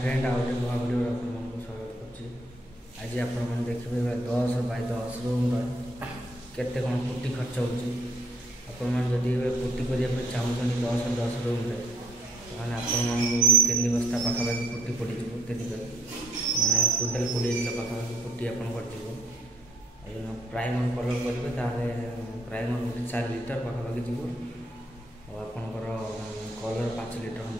Friend आउ गोटे नुआ भिडियो आपको स्वागत करछि। आज आपण देखिए 10 बाय 10 रूम केते कौन पुट्टी खर्च होची। आपण जदि पुट्टी करने चाहूँ 10 रूम मैंने आपण 3 बस्ता पाखापाखि पुट्टी पड़ 3 मैंने क्विंटाल 20 किलो पाखापाखि पुट्टी आप प्राइमर कलर करेंगे प्राइमर गोटे 4 लिटर पाखापाखि जीव आपणकर कलर 5 लिटर हो।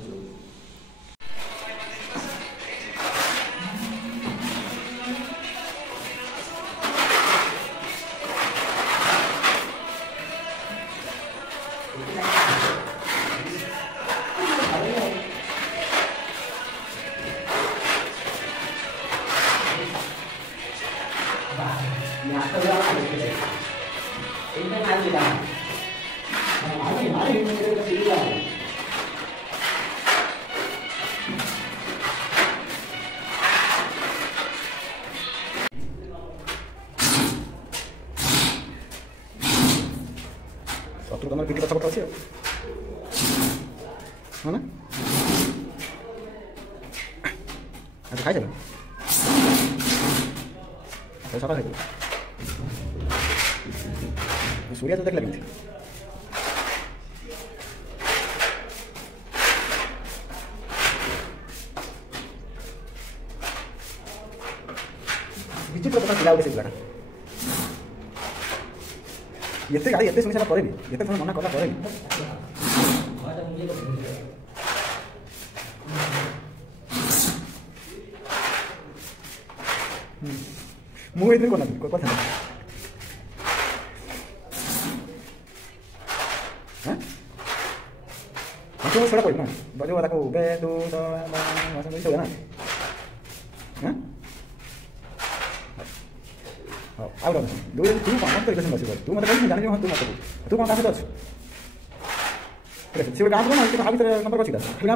शत्रु तुम पिटी पछपट अच्छे हाँ ना आज खाई चलो सका खाई सूर्य तो देख लगी विचित्र प्रकार पिला से पिलाटा ये गाड़ी ये सुनी सारा भी ये थोड़ा मना कला पर मुझे कोई कथा हाँ तो छोड़ा ना बजो ताको बे तो ना हाँ आउट दो तू कौन तो बस तू मतलब कहीं जाने तू मत तू कौन का अच्छे ठीक है गाँव को ना हावी नंबर अच्छी फिर